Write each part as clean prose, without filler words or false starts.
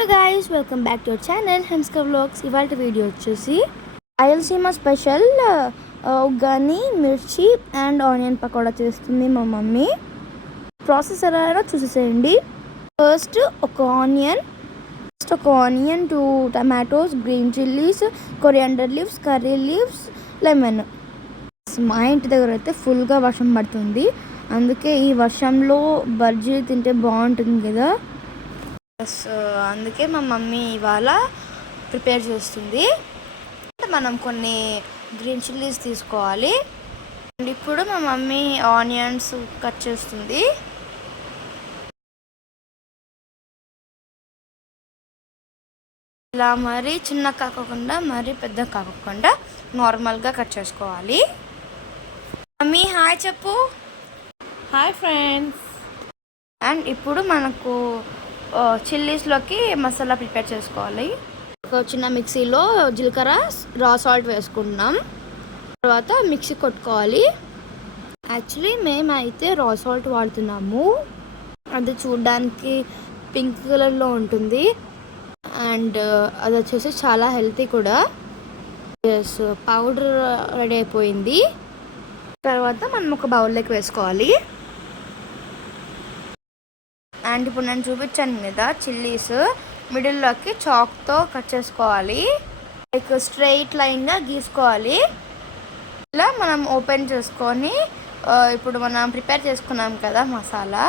Hello guys, welcome back to our channel హెమ్స్కా vlogs. ఇవాళ video వచ్చేసి రాయలసీమ స్పెషల్ ఉగ్గాని, మిర్చి అండ్ ఆనియన్ పకోడా చేస్తుంది మా మమ్మీ. ప్రాసెస్ ఎలా చూసేసేయండి. ఫస్ట్ ఒక onion, 2 tomatoes, green chillies, coriander leaves, curry leaves, lemon. మా ఇంటి దగ్గర అయితే ఫుల్గా వర్షం పడుతుంది, అందుకే ఈ వర్షంలో బజ్జీ తింటే బాగుంటుంది కదా. అందుకే మా మమ్మీ ఇవాళ ప్రిపేర్ చేస్తుంది. మనం కొన్ని గ్రీన్ చిల్లీస్ తీసుకోవాలి. అండ్ ఇప్పుడు మా మమ్మీ ఆనియన్స్ కట్ చేస్తుంది. ఇలా మరీ చిన్న కాకుండా మరీ పెద్ద కాకుండా నార్మల్గా కట్ చేసుకోవాలి. మమ్మీ హాయ్ చెప్పు. Hi friends. అండ్ ఇప్పుడు మనకు చిల్లీస్లోకి మసాలా ప్రిపేర్ చేసుకోవాలి. ఒక చిన్న మిక్సీలో జీలకర్ర, రా సాల్ట్ వేసుకుంటున్నాం. తర్వాత మిక్సీ కొట్టుకోవాలి. యాక్చువల్లీ మేమైతే రా సాల్ట్ వాడుతున్నాము. అది చూడడానికి పింక్ కలర్లో ఉంటుంది అండ్ అది వచ్చేసి చాలా హెల్తీ కూడా. పౌడర్ రెడీ అయిపోయింది. తర్వాత మనం ఒక బౌల్లోకి వేసుకోవాలి. అండ్ ఇప్పుడు నేను చూపించాను కదా చిల్లీస్, మిడిల్లోకి చాక్తో కట్ చేసుకోవాలి. లైక్ స్ట్రైట్ లైన్గా గీసుకోవాలి. ఇలా మనం ఓపెన్ చేసుకొని ఇప్పుడు మనం ప్రిపేర్ చేసుకున్నాం కదా మసాలా,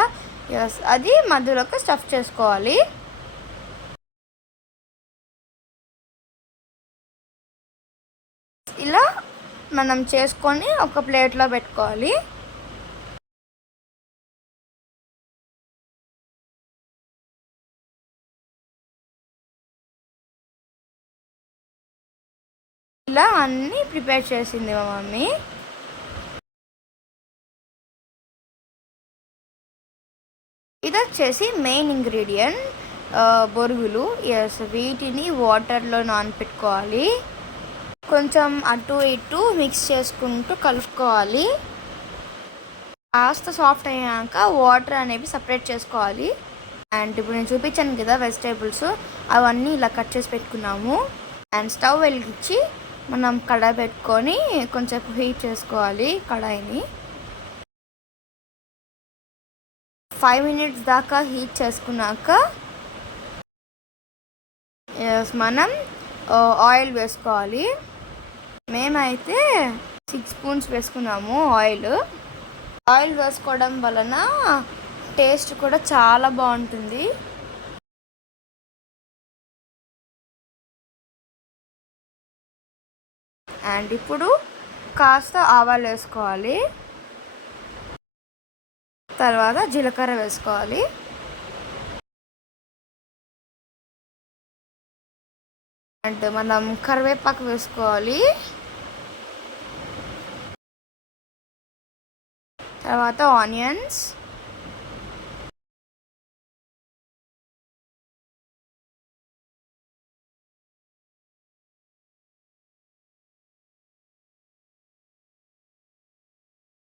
అది మధ్యలోకి స్టఫ్ చేసుకోవాలి. ఇలా మనం చేసుకొని ఒక ప్లేట్లో పెట్టుకోవాలి. ఇలా అన్నీ ప్రిపేర్ చేసింది మా మమ్మీ. ఇది వచ్చేసి మెయిన్ ఇంగ్రీడియంట్ బొరుగులు. వీటిని వాటర్లో నానపెట్టుకోవాలి. కొంచెం అటు ఇటు మిక్స్ చేసుకుంటూ కలుపుకోవాలి. కాస్త సాఫ్ట్ అయ్యాక వాటర్ అనేవి సపరేట్ చేసుకోవాలి. అండ్ ఇప్పుడు నేను చూపించాను కదా వెజిటేబుల్స్, అవన్నీ ఇలా కట్ చేసి పెట్టుకున్నాము. అండ్ స్టవ్ వెలిగించి మనం కడాయి పెట్టుకొని కొంచెం హీట్ చేసుకోవాలి కడాయిని. 5 minutes దాకా హీట్ చేసుకున్నాక మనం ఆయిల్ వేసుకోవాలి. మేమైతే 6 spoons వేసుకున్నాము ఆయిల్ వేసుకోవడం వలన టేస్ట్ కూడా చాలా బాగుంటుంది. అండ్ ఇప్పుడు కాస్త ఆవాలు వేసుకోవాలి. తర్వాత జీలకర్ర వేసుకోవాలి. అండ్ మనం కరివేపాకు వేసుకోవాలి. తర్వాత ఆనియన్స్,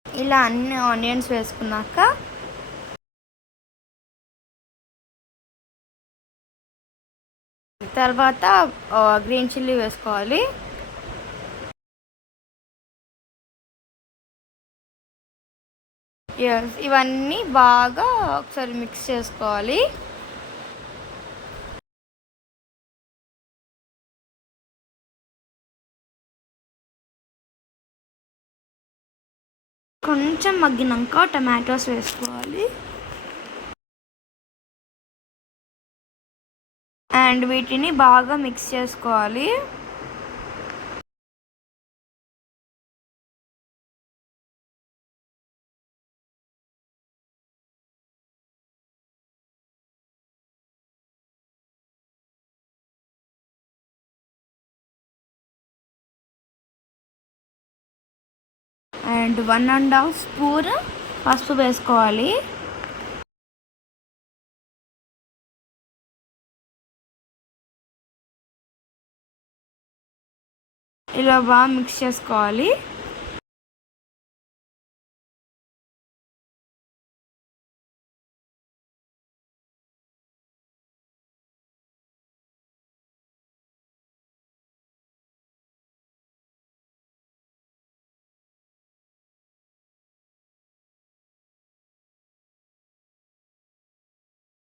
ఇలా అన్ని ఆనియన్స్ వేసుకున్నాక తర్వాత గ్రీన్ చిల్లీ వేసుకోవాలి. ఇవన్నీ బాగా ఒకసారి మిక్స్ చేసుకోవాలి. కొంచెం మగ్గినాక టమాటోస్ వేసుకోవాలి. అండ్ వీటిని బాగా మిక్స్ చేసుకోవాలి. అండ్ 1.5 స్పూన్ పసుపు వేసుకోవాలి. ఇలా బాగా మిక్స్ చేసుకోవాలి.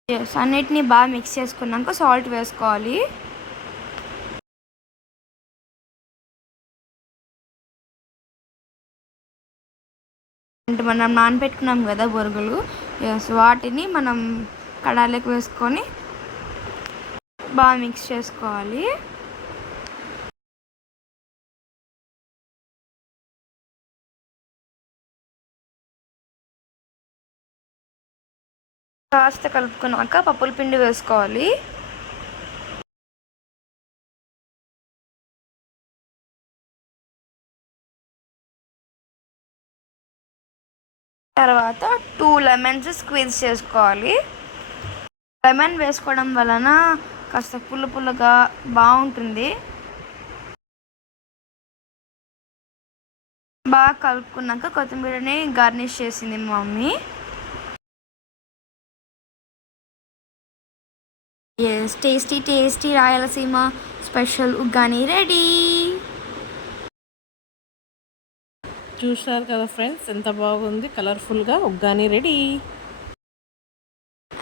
అన్నిటిని బాగా మిక్స్ చేసుకున్నాక సాల్ట్ వేసుకోవాలి. అంటే మనం నానబెట్టుకున్నాం కదా బొరుగులు, వాటిని మనం కడాయిలోకి వేసుకొని బాగా మిక్స్ చేసుకోవాలి. కాస్త కలుపుకున్నాక పప్పుల పిండి వేసుకోవాలి. తర్వాత 2 లెమన్స్ స్క్వీజ్ చేసుకోవాలి. లెమన్ వేసుకోవడం వలన కాస్త పుల్లగా బాగుంటుంది. బాగా కలుపుకున్నాక కొత్తిమీరని గార్నిష్ చేసింది మా mummy. Tasty Rayalaseema special uggani ready. చూసారు కదా ఫ్రెండ్స్, ఎంత బాగుంది, కలర్ఫుల్గా ఉగ్గాని రెడీ.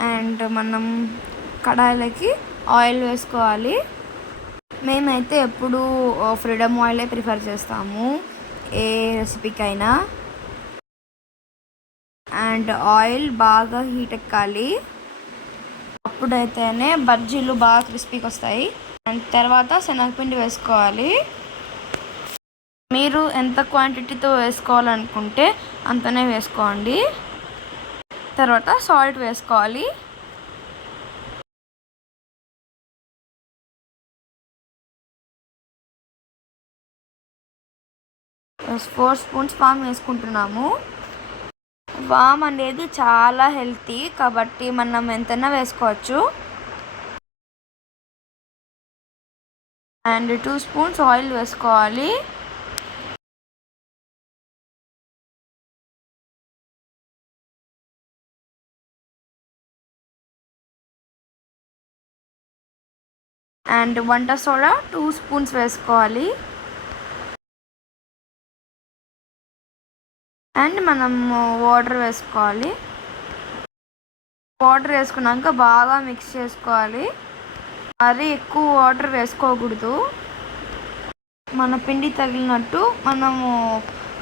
అండ్ మనం కడాయిలోకి ఆయిల్ వేసుకోవాలి. మేమైతే ఎప్పుడు ఫ్రీడమ్ ఆయిలే ప్రిఫర్ చేస్తాము ఏ రెసిపీకైనా. అండ్ ఆయిల్ బాగా హీట్ ఎక్కాలి, అప్పుడైతేనే బజ్జీలు బాగా క్రిస్పీగా వస్తాయి. అండ్ తర్వాత శనగపిండి వేసుకోవాలి. మీరు ఎంత క్వాంటిటీతో వేసుకోవాలనుకుంటే అంతనే వేసుకోండి. తర్వాత సాల్ట్ వేసుకోవాలి. ఫోర్ స్పూన్స్ వామ్ వేసుకుంటున్నాము. వామ్ అనేది చాలా హెల్తీ కాబట్టి మనం ఎంతైనా వేసుకోవచ్చు. అండ్ 2 స్పూన్స్ ఆయిల్ వేసుకోవాలి. అండ్ వంట సోడా 2 స్పూన్స్ వేసుకోవాలి. అండ్ మనం వాటర్ వేసుకోవాలి. వాటర్ వేసుకున్నాక బాగా మిక్స్ చేసుకోవాలి. మరీ ఎక్కువ వాటర్ వేసుకోకూడదు. మన పిండి తగిలినట్టు మనము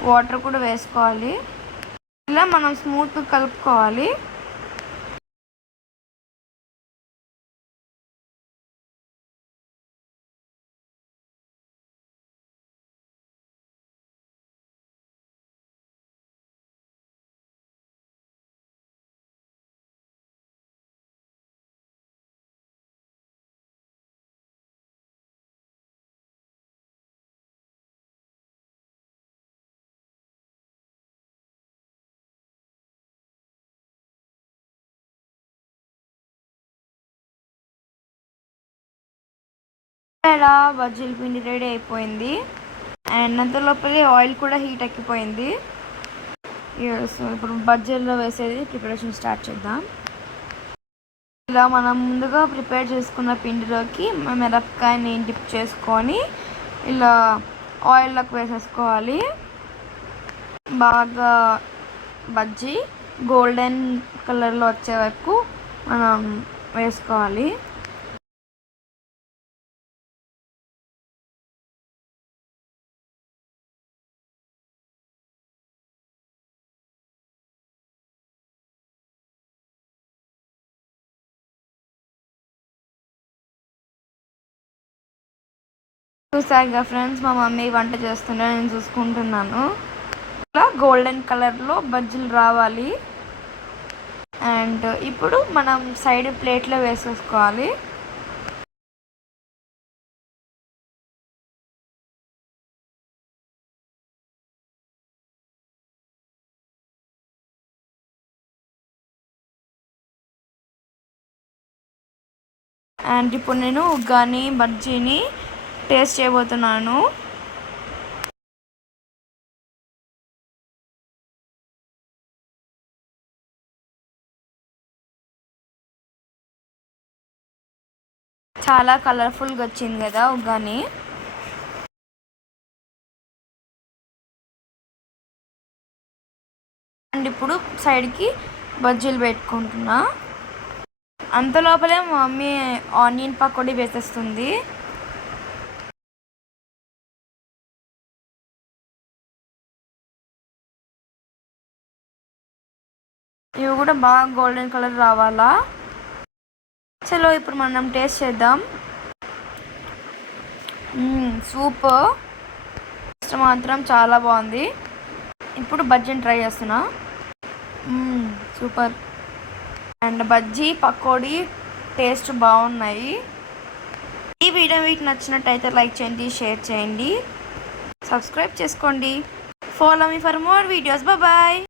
వాటర్ కూడా వేసుకోవాలి. ఇలా మనం స్మూత్గా కలుపుకోవాలి. ఇలా బజ్జీల పిండి రెడీ అయిపోయింది. అండ్ అంతలోపలే ఆయిల్ కూడా హీట్ ఎక్కిపోయింది. సో ఇప్పుడు బజ్జీల్లో వేసేది ప్రిపరేషన్ స్టార్ట్ చేద్దాం. ఇలా మనం ముందుగా ప్రిపేర్ చేసుకున్న పిండిలోకి మిరపకాయని డిప్ చేసుకొని ఇలా ఆయిల్లోకి వేసేసుకోవాలి. బాగా బజ్జీ గోల్డెన్ కలర్లో వచ్చే వరకు మనం వేసుకోవాలి. చూసాగా ఫ్రెండ్స్, మా మమ్మీ వంట చేస్తుంటే నేను చూసుకుంటున్నాను. ఇలా గోల్డెన్ కలర్లో బజ్జీలు రావాలి. అండ్ ఇప్పుడు మనం సైడ్ ప్లేట్లో వేసేసుకోవాలి. అండ్ ఇప్పుడు నేను ఉగ్గాని బజ్జీని టేస్ట్ చేయబోతున్నాను. చాలా కలర్ఫుల్గా వచ్చింది కదా ఉగ్గాని. అండ్ ఇప్పుడు సైడ్కి బజ్జీలు పెట్టుకుంటున్నా. అంత లోపలే మా మమ్మీ ఆనియన్ పకోడీ వేసేస్తుంది. ఇవి కూడా బాగా గోల్డెన్ కలర్ రావాలా. చలో ఇప్పుడు మనం టేస్ట్ చేద్దాం. సూపర్, టేస్ట్ మాత్రం చాలా బాగుంది. ఇప్పుడు బజ్జీని ట్రై చేస్తున్నా. సూపర్. అండ్ బజ్జీ పకోడీ టేస్ట్ బాగున్నాయి. ఈ వీడియో మీకు నచ్చినట్టయితే లైక్ చేయండి, షేర్ చేయండి, సబ్స్క్రైబ్ చేసుకోండి. Follow me for more videos. Bye.